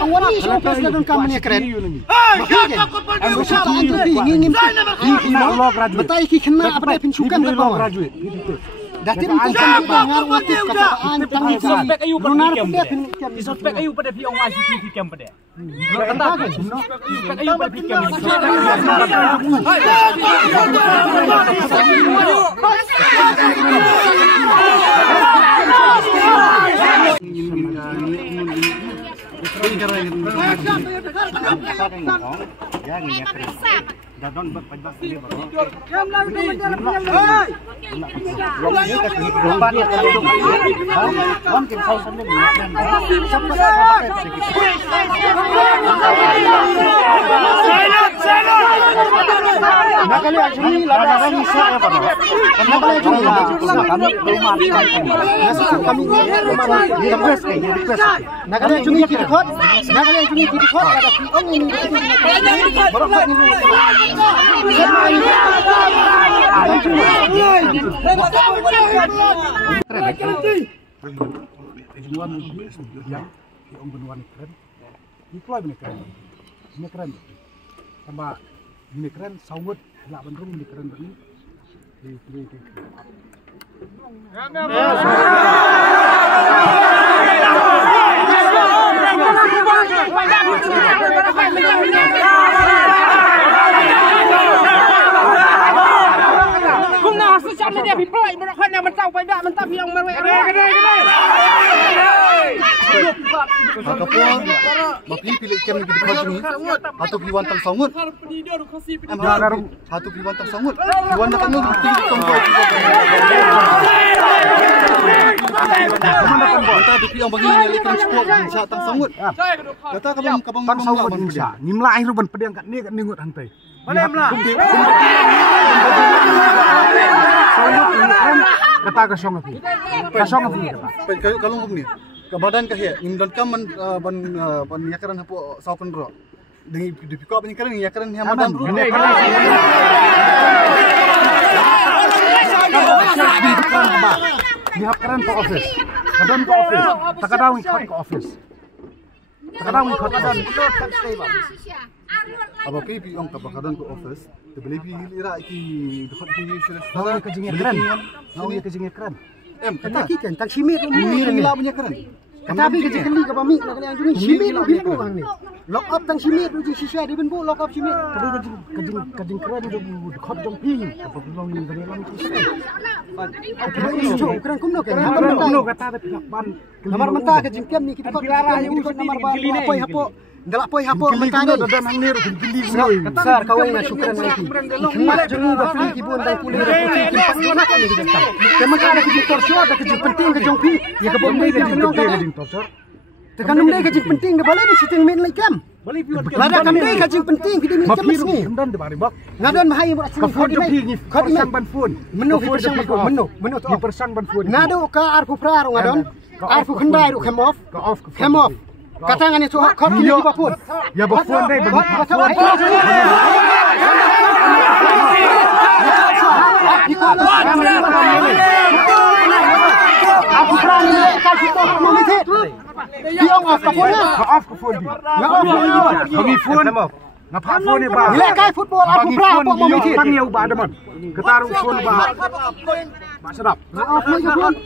awal ni so pas dalam kampanye keren. Aku cakap antum ingin betai ki kena apa dia pincukan ke bawah. Datin kan dengar waktu kataan tangi suspek ayu pada pikem. Suspek ayu pada pi ong ICT pikem pada. Kata kan? Suspek ayu pada pikem. Dadon berpajak ini baru. dia dipelai mereka yang mentau pada mentap yang mereka. Kapon, maki pilih kem di dekat sini. Atau piwan tang sangut. Satu piwan tang sangut. Piwan datang tu pilih kompor. Kita di piang bagi nyelikan sport bisa tang sangut. Kata kabang tang sangut bisa. Nimla air ban pedang kat ni kat ningut hantai. Mana nimla? Kata kasong api. Kasong api kata. Kalau begini. Kebadan kahya imdan kaman ban yakaran hapo saukan ro dengan dipikau ban yakaran yang madan ro yakaran ke office kadan ke office takadang ikut ke office takadang ikut kadan aba pipi ong kabakadan ke office tebeli pi ira ki dekat pi sudah ke jingir keren mau ya ke jingir keren kata kita tang simit ni la punya keren. Tapi kerja keli ke pamik nak kali anjing simit tu binbu hang ni. Lock up tang simit tu siswa di binbu lock up simit. Tapi kerja keren tu khot jong pi apa belum ni bani lam tu. Apa keren kumno kan. Kumno kata tapi ban. Namar mentah kerja kem ni kita pilara yang namar apa hapo. Galak poi hapo mentang ni. Dadan hang ni gili semua. Besar kawai nak syukran lagi. Mak jengu bafli kibun dai pulih reputi kimpas nak ni kita. Kemak ada kerja torsor ada kerja penting ke jong pi. Ya ke bombai kerja penting torsor. Tekan nomor kerja penting ke balai ni siting main lagi kam. Lada kami kerja penting kita ni kemas ni. Ngadan mahai buat sini. Khot ni ban phone. Menu persang ban phone. Menu tu persang ban phone. Ngado ka arku pra ngadon. Arku khendai ru cam off. Cam off. Katangan itu khot ni ba phone. Ya ba phone dai ba phone. Aku berani kasih tahu kamu ni. Dia off ke phone lah. Off ke phone dia. Nggak off ni. Bagi phone. Ngapa phone ni bah? Nilai kai football aku berapa mau ni? Kan dia ubah deman. Ketaruh phone bah. Bah sedap. Nggak off ni phone.